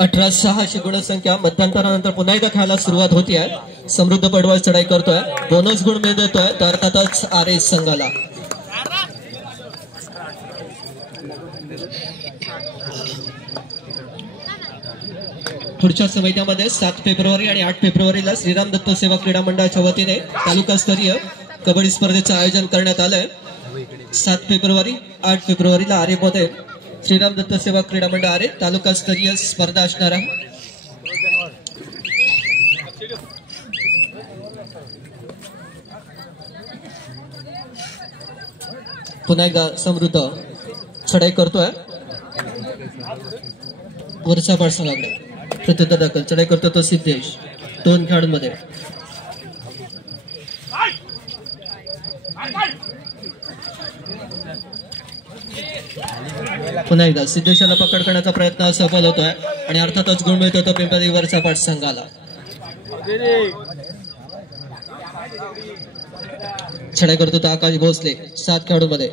18-6 गुणसंख्या. मध्यंतरानंतर पुन्हा एकदा खेळायला सुरुवात होती आहे. समृद्ध पडवळ चढाई करतोय, बोनस गुण मिळ देतोय, तर अर्थातच आरएस संघाला. पुढच्या महिन्यामध्ये 7 फेब्रुवारी आणि 8 फेब्रुवारीला श्रीराम दत्त सेवा क्रीडा मंडळाच्या वतीने तालुकास्तरीय कबड्डी स्पर्धेचं आयोजन करण्यात आलंय. 7 फेब्रुवारी 8 फेब्रुवारीला आरेमध्ये श्रीराम दत्त सेवा क्रीडा मंडळ आरे तालुकास्तरीय स्पर्धा असणार आहे. पुन्हा एकदा समृद्ध चढाई करतोय, वरच्या पाठसंघाकडे प्रत्युत्तर दाखल. चढाई करतो तो सिद्धेश. 2 खेळाडूंमध्ये पुन्हा एकदा सिद्धेशाला पकड करण्याचा प्रयत्न सफल होतोय आणि अर्थातच गुण मिळतो तो पिंपरी वरच्या पाठ संघाला. चढाई करतो तो आकाश भोसले. 7 खेळाडूंमध्ये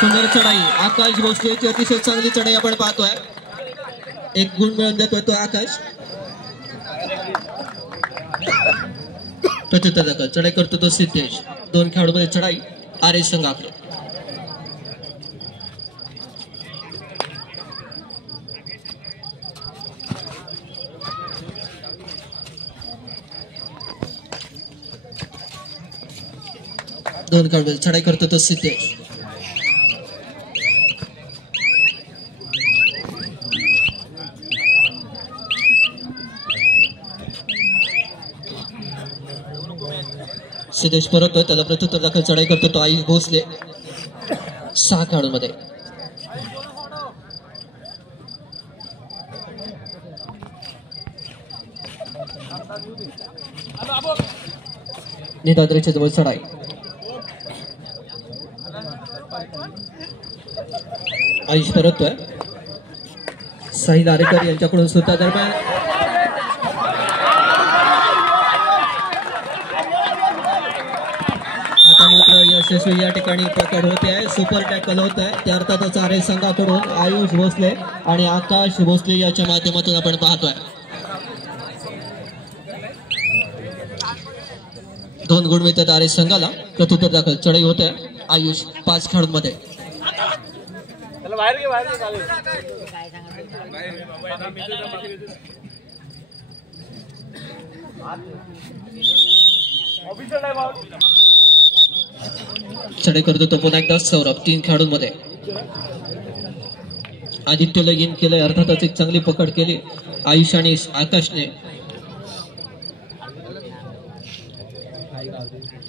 सुंदर चढाई आकाश भोसलेची, अतिशय चांगली चढाई आपण पाहतोय. 1 गुण मिळवून देतोय तो आकाश. प्रत्युत्तर दाखल. चढाई करतो तो सिद्धेश. 2 खेळाडूंमध्ये चढाई आरएस संघाकडे. दोन खेळाडू चढाई करतो तो सिद्धेश. सिद्धेश परततोय, त्याला प्रत्युत्तर दाखल. चढाई करतो तो आयुष भोसले. 6 खेळाडूंमध्ये निदाद्रीच्या जवळ चढाई. आयुष परततोय. साहिल आरेकर यांच्याकडून सुद्धा दरम्यान आता मात्र यशस्वी या ठिकाणी पकड होते आहे. सुपर टॅकल होत आहे. त्या अर्थातच आरएस संघाकडून आयुष भोसले आणि आकाश भोसले याच्या माध्यमातून आपण पाहतोय. 2 गुण मिळतात आरएस संघाला. प्रत्युत्तर दाखल. चढाई होते आयुष. 5 खेळाडूंमध्ये चढाई करतो तो पुन्हा एकदा सौरभ. 3 खेळाडूंमध्ये आदित्य लगीन केलंय. अर्थातच एक चांगली पकड केली आयुष आणि आकाशने.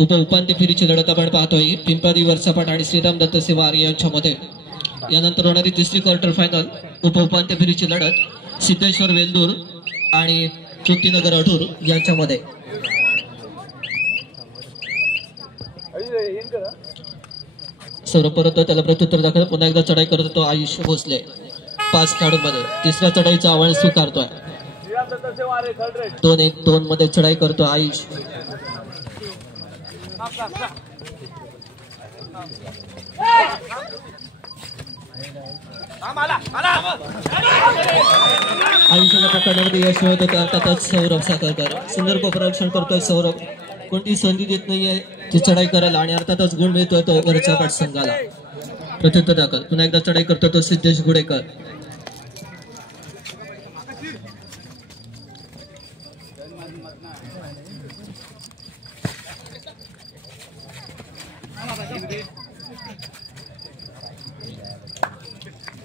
उपांत्य फेरीची लढत आपण पाहतोय. पिंपरी वरसापाट आणि श्रीराम दत्त सेवा आरे यांच्यामध्ये. यानंतर होणारी तिसरी क्वार्टर फायनल उपांत्य फेरीची लढत सिद्धेश्वर वेल्दूर आणि ज्योतिनगर अढूर यांच्यामध्ये. सौरभ परत त्याला प्रत्युत्तर दाखल. पुन्हा एकदा चढाई करतो तो आयुष भोसले. 5 खेळाडूंमध्ये तिसऱ्या चढाईचं आव्हान स्वीकारतोय. 2-1-2 मध्ये चढाई करतो आयुष. आयुष्याला पकडण्यामध्ये यश मिळत होतं. अर्थातच सौरभ साखरकर सुंदर कोपरक्षण करतोय. सौरभ कोणती संधी देत नाहीये ती चढाई करायला आणि अर्थातच गुण मिळतोय तो वरच्या पाठ संघाला. प्रत्युत्तर दाखल. पुन्हा एकदा चढाई करतो तो सिद्धेश गुडेकर.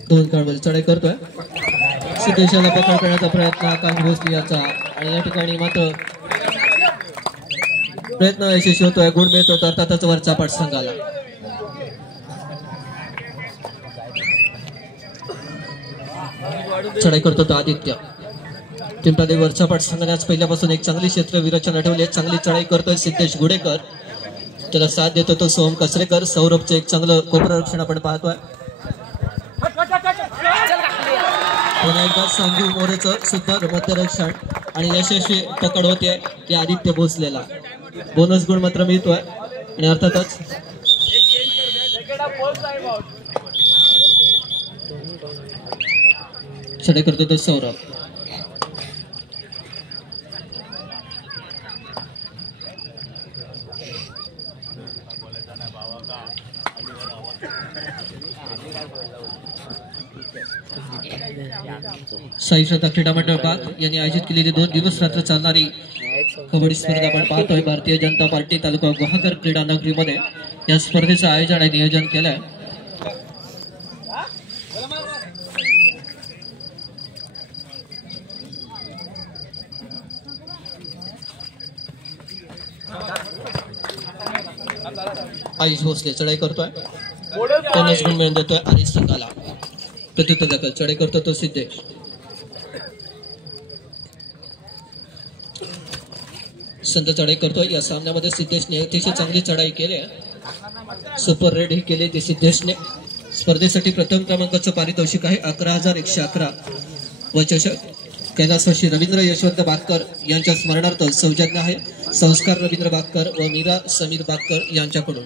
दोन खेळाडू चढाई करतोय. सिद्धेशाला पकड करण्याचा प्रयत्न आकाश भोसले याचा आणि या ठिकाणी मात्र प्रयत्न यशस्वी होतोय. गुण मिळतो तर अर्थातच वरचा पाठ संघाला. चढाई करतो तो आदित्य. पिंपरी वरचा पाठ संघाने आज पहिल्यापासून एक चांगली क्षेत्र विरचना ठेवली. चांगली चढाई करतोय सिद्धेश गुडेकर. त्याला साथ देतो तो सोहम कसरेकर. सौरभचं एक चांगलं कोपररक्षण आपण पाहतोय. पुन्हा एकदा संजू मोरेचं सुद्धा मध्यरक्षण. आणि यशस्वी पकड होते की आदित्य भोसलेला बोनस गुण मात्र मिळतोय. आणि अर्थातच चढाई करतो तो सौरभ. साई श्रद्धा क्रीडा मंडळ बाग यांनी आयोजित केलेली 2 दिवस रात्र चालणारी कबड्डी स्पर्धा आपण पाहतोय. भारतीय जनता पार्टी तालुका गुहागर क्रीडा नगरीमध्ये या स्पर्धेचं आयोजन आणि नियोजन केलंय. आयुष भोसले चढाई करतोय, बोनस गुण मिळून देतोय आणि संघाला प्रत्युत्तर दाखल. चढाई करतो तो सिद्धेश. संत चढाई करतोय. या सामन्यामध्ये सिद्धेशने अतिशय चांगली चढाई केली आहे. सुपर रेड ही केली ती सिद्धेशने. स्पर्धेसाठी प्रथम क्रमांकाचं पारितोषिक आहे 11,111 व चषक कैलासवासी रवींद्र यशवंत बागकर यांच्या स्मरणार्थ सौजन्य आहे संस्कार रवींद्र बागकर व मीरा समीर बागकर यांच्याकडून.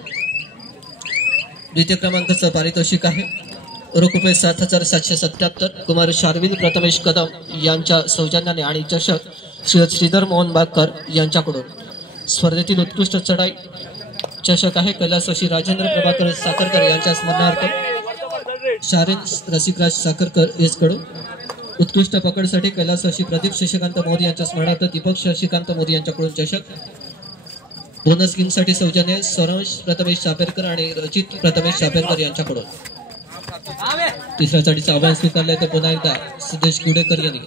द्वितीय क्रमांकाचं पारितोषिक आहे रुपये 7,777 कुमार शार्विन प्रथमेश कदम यांच्या सौजन्याने आणि चषक श्रीधर मोहन बागकर यांच्याकडून. स्पर्धेतील उत्कृष्ट चढाई चषक आहे कैलासवासी राजेंद्र प्रभाकर साखरकर यांच्या स्मरणार्थ शारेन रसिकराज साखरकर यांच्याकडून. उत्कृष्ट पकडसाठी कैलासवासी प्रदीप शशिकांत मोदी यांच्या स्मरणार्थ दीपक शशिकांत मोदी यांच्याकडून चषक. बोनस गेमसाठी सौजन्य सौरंश प्रथमेश चापेरकर आणि रचित प्रथमेश चापेरकर यांच्याकडून. तिसऱ्या चढीचा आव्हान स्वीकारले ते पुन्हा एकदा सिद्धेश गुडेकर यांनी.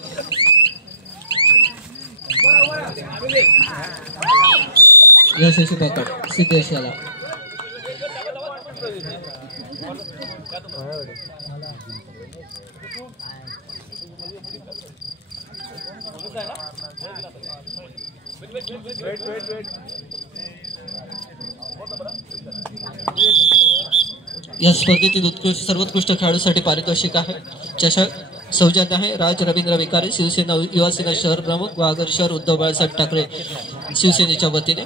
यशस्वी पकड सिद्धेश याला. या स्पर्धेतील सर्वोत्कृष्ट खेळाडूसाठी पारितोषिक आहे चषक सौजन्य आहे राज रवींद्र विकारी शिवसेना युवासेना शहर प्रमुख वाघर शहर उद्धव बाळासाहेब ठाकरे शिवसेनेच्या वतीने.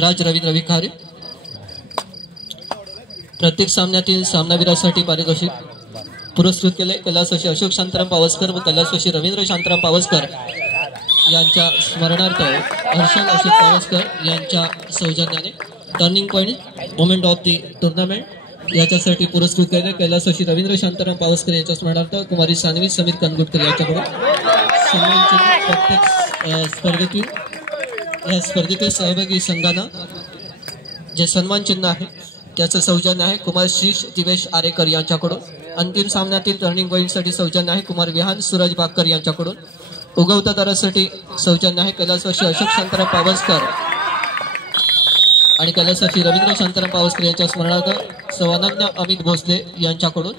राज रवींद्र विकारी. प्रत्येक सामन्यातील सामनावीरासाठी पारितोषिक पुरस्कृत केले कैलासवासी अशोक शांताराम पावसकर व कैलासवासी रवींद्र शांताराम पावसकर यांच्या स्मरणार्थ हर्षल अशोक पावसकर यांच्या सौजन्याने turning point moment of the tournament याच्यासाठी पुरस्कृत केले कैलासवासी रवींद्र शांताराम पावसकर यांच्या स्मरणार्थ कुमारी सानवी समीर कनगुटकर यांच्याकडून. प्रत्येक स्पर्धेतील या स्पर्धेतील सहभागी संघांना जे सन्मान चिन्ह आहे त्याचं सौजन्य आहे कुमार शीश दिवेश आरेकर यांच्याकडून. अंतिम सामन्यातील टर्निंग पॉइंटसाठी सौजन्य आहे कुमार विहान सूरज बागकर यांच्याकडून. उगवता दरासाठी सौजन्य आहे कैलासवासी अशोक शांताराम पावसकर आणि कैलासवासी रवींद्र शांताराम पावसकर यांच्या स्मरणार्थ सवानन्य अमित भोसले यांच्याकडून.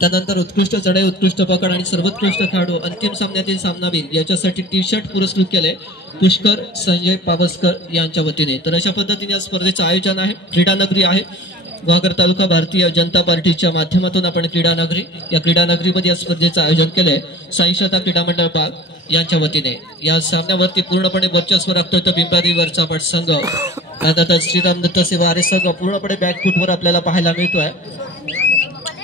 त्यानंतर उत्कृष्ट चढाई उत्कृष्ट पकड आणि सर्वोत्कृष्ट खेळाडू अंतिम सामन्यातील सामनावीर याच्यासाठी टी शर्ट पुरस्कृत केले पुष्कर संजय पावसकर यांच्या वतीने. तर अशा पद्धतीने या स्पर्धेचं आयोजन आहे. क्रीडा नगरी आहे गुहागर तालुका भारतीय जनता पार्टीच्या माध्यमातून आपण क्रीडा नगरी या क्रीडा नगरीमध्ये या स्पर्धेचं आयोजन केलंय साई श्रद्धा क्रीडा मंडळ बाग यांच्या वतीने. या सामन्यावरती पूर्णपणे वर्चस्व राखतोय तर पिंपळादेवी पट संघ. त्यानंतर श्रीराम दत्त सेवा आरे संघ पूर्णपणे बॅकफुटवर आपल्याला पाहायला मिळतोय.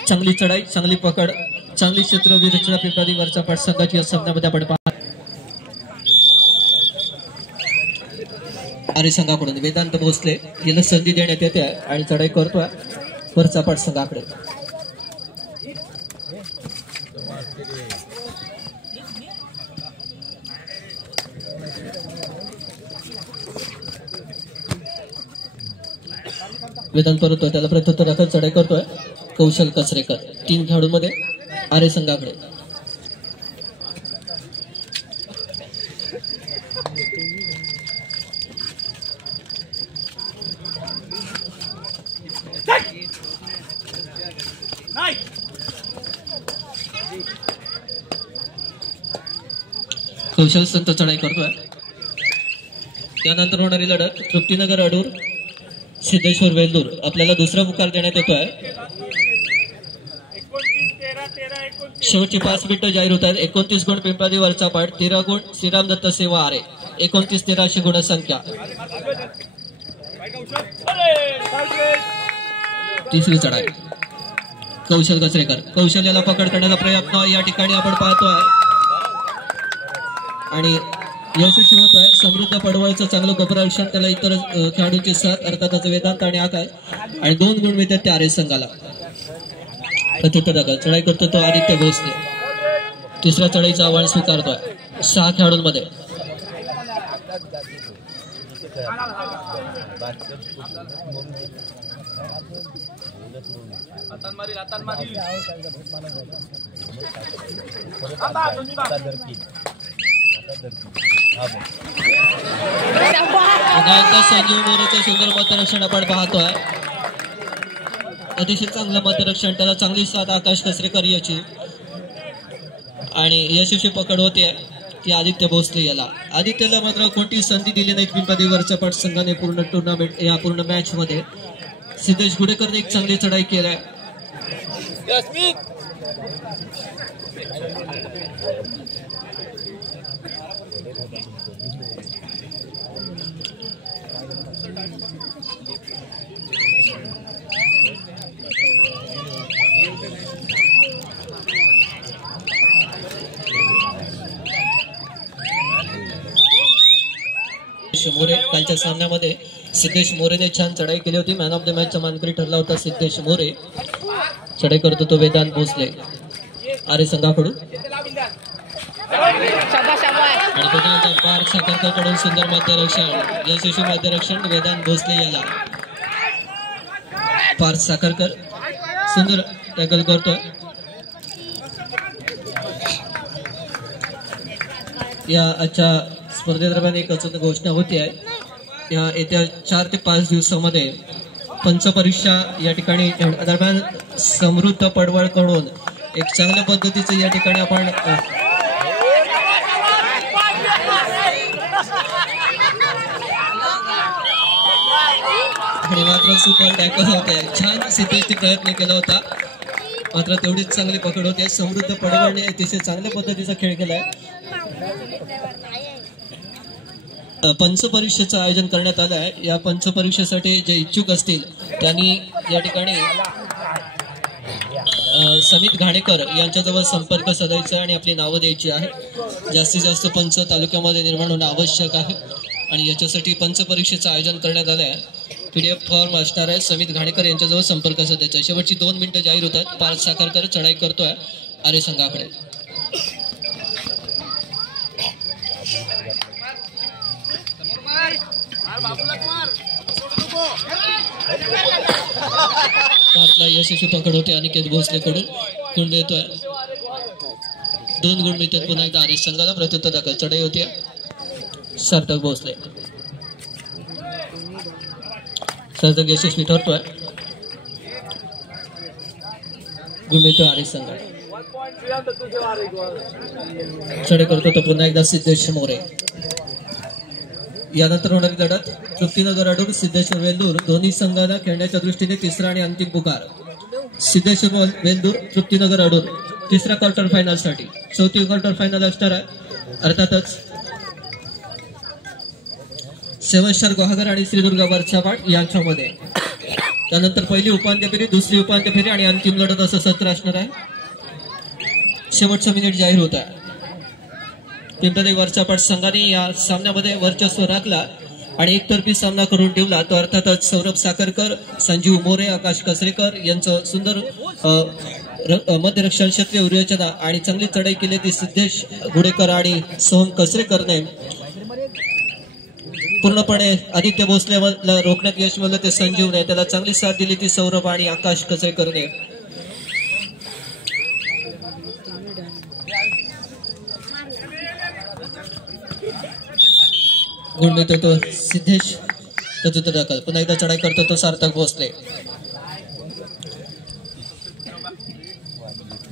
चांगली चढाई चांगली पकड चांगली क्षेत्रविरचना पिंपळादेवी पट संघाची या सामन्यामध्ये आपण पाहतो. आरे संघाकडून वेदांत भोसले यांना संधी देण्यात येते आणि चढाई करतोय वरचा पाठ संघाकडे. वेदांत परतोय त्याला प्रत्युत्तर दाखल चढाई करतोय कौशल कचरेकर. 3 खेळाडूंमध्ये आरे संघाकडे. कौशल संत चढाई करतोय. त्यानंतर होणारी लढत तृप्तीनगर अडूर सिद्धेश्वर वेल्दूर. आपल्याला दुसरा पुकार देण्यात येतोय. शेवटची 5 मिनिटं जाहीर होत आहेत. 29 गुण पिंपळादी वरचा पाठ, 13 गुण श्रीराम दत्त सेवा आरे, 29-13 अशी गुणसंख्या. तिसरी चढाई कौशल कचरेकर, कौशल याला पकड करण्याचा प्रयत्न या ठिकाणी आपण पाहतोय आणि यशस्वी होतोय. समृद्ध पडवळचं चांगलं कॉपरेशन, त्याला इतर खेळाडूंची साथ, अर्थातच वेदांत आणि आकाश, आणि 2 गुण मिळतात त्या आरे संघाला. चढाई करतो तो आदित्य भोसले, तिसऱ्या चढाईचं आव्हान स्वीकारतोय 6 खेळाडूंमध्ये. संजीव मोरेचं सुंदर मतरक्षण आपण पाहतोय. अतिशय चांगलं मतरक्षण, त्याला चांगली साथ आकाश कसरेकर याची, आणि यशस्वी पकड होते ती आदित्य भोसले याला. आदित्यला मात्र कोणती संधी दिली नाही पिंपळादी वरच्या पाठ संघाने पूर्ण टुर्नामेंट या पूर्ण मॅच मध्ये. सिद्धेश गुडेकरने एक चांगली चढाई केलाय. मोरे, कालच्या सामन्यामध्ये सिद्धेश मोरेने छान चढाई केली होती. मॅन ऑफ द मॅचचा मानकरी ठरला होता सिद्धेश मोरे. चढाई करतो तो वेदांत भोसले आरे संघाकडून, आणि पार्थ साखरकरकडून सुंदर मध्यरक्षण, यशस्वी मध्यरक्षण वेदांत भोसले याला. पार्थ साखरकर सुंदर टॅकल करतोय. या आजच्या स्पर्धेदरम्यान एक अचूक घोषणा होती आहे. या येत्या 4 ते 5 दिवसामध्ये पंचपरीक्षा या ठिकाणी दरम्यान समृद्ध पडवळकडून एक चांगल्या पद्धतीचं या ठिकाणी आपण मात्र सुपर टॅकल होते. छान सिद्धेशने प्रयत्न केला होता, मात्र तेवढीच चांगली पकड होते. समृद्ध पडवळने अतिशय चांगल्या पद्धतीचा खेळ केलाय. पंचपरीक्षेचं आयोजन करण्यात आलं आहे. या पंचपरीक्षेसाठी जे इच्छुक असतील त्यांनी या ठिकाणी समित घाणेकर यांच्याजवळ संपर्क साधायचा आणि आपली नावं द्यायची आहे. जास्तीत जास्त पंच तालुक्यामध्ये निर्माण होणं आवश्यक आहे आणि याच्यासाठी पंचपरीक्षेचं आयोजन करण्यात आलं आहे. PDF फॉर्म असणार आहे. समित घाणेकर यांच्याजवळ संपर्क साधायचा. शेवटची 2 मिनिटं जाहीर होत आहेत. पार्थ साखरकर चढाई करतोय आरे संघाकडे. पार्थला यशस्वी पकड होते अनिकेत भोसलेकडून. गुण देतोय, 2 गुण मिळतात पुन्हा एकदा आरे संघाला. प्रत्युत्तर दाखल चढाई होते सार्थक भोसले, सार्थक यशस्वी ठरतोय. गुण मिळतोय आरे संघाला. चढाई करतो तो पुन्हा एकदा सिद्धेश मोरे. यानंतर होणारी लढत तृप्तीनगर अडूर सिद्धेश्वर वेल्दूर, दोन्ही संघांना खेळण्याच्या दृष्टीने तिसरा आणि अंतिम पुकार. सिद्धेश्वर वेल्दूर, तृप्तीनगर अडूर तिसऱ्या क्वार्टर फायनल साठी. चौथी क्वार्टर फायनल असणार आहे अर्थातच 7 स्टार गुहागर आणि श्रीदुर्ग वरच्या पाठ यांच्यामध्ये. त्यानंतर पहिली उपांत्य फेरी, दुसरी उपांत्य फेरी आणि अंतिम लढत असं सत्र असणार आहे. शेवटचा मिनिट जाहीर होत आहे. पिंपळादी वरच्या पाठ संघाने या सामन्यामध्ये वर्चस्व राखला आणि एकतर्फी सामना करून ठेवला तो अर्थातच सौरभ साखरकर, संजीव मोरे, आकाश कसरेकर यांचं सुंदर मध्यरक्षण क्षेत्रीय विवेचना आणि चांगली चढाई केली ती सिद्धेश गुडेकर आणि सोहम कसरेकरने. पूर्णपणे आदित्य भोसलेला रोखण्यात यश मिळालं ते संजीवने. त्याला चांगली साथ दिली ती सौरभ आणि आकाश कसरेकरने. गुण मिळतो तो सिद्धेश प्रत्युत्तर दाखल. पुन्हा एकदा चढाई करतो तो सार्थक भोसले.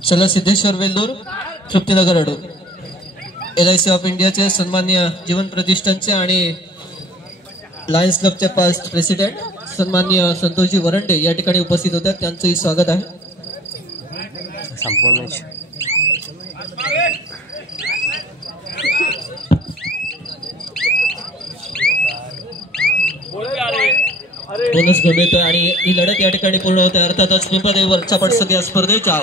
चला सिद्धेश्वर वेल्दूर, तृप्तीनगर अडूर. LIC ऑफ इंडियाचे सन्माननीय जीवन प्रतिष्ठानचे आणि लायन्स क्लबचे पास्ट प्रेसिडेंट सन्माननीय संतोषजी वरंडे या ठिकाणी उपस्थित होतात. त्यांचंही स्वागत आहे. बोनस घेऊन येतोय आणि ही लढत या ठिकाणी पूर्ण होते. अर्थातच पिंपळदेवी वरच्या पण सगळ्या स्पर्धेच्या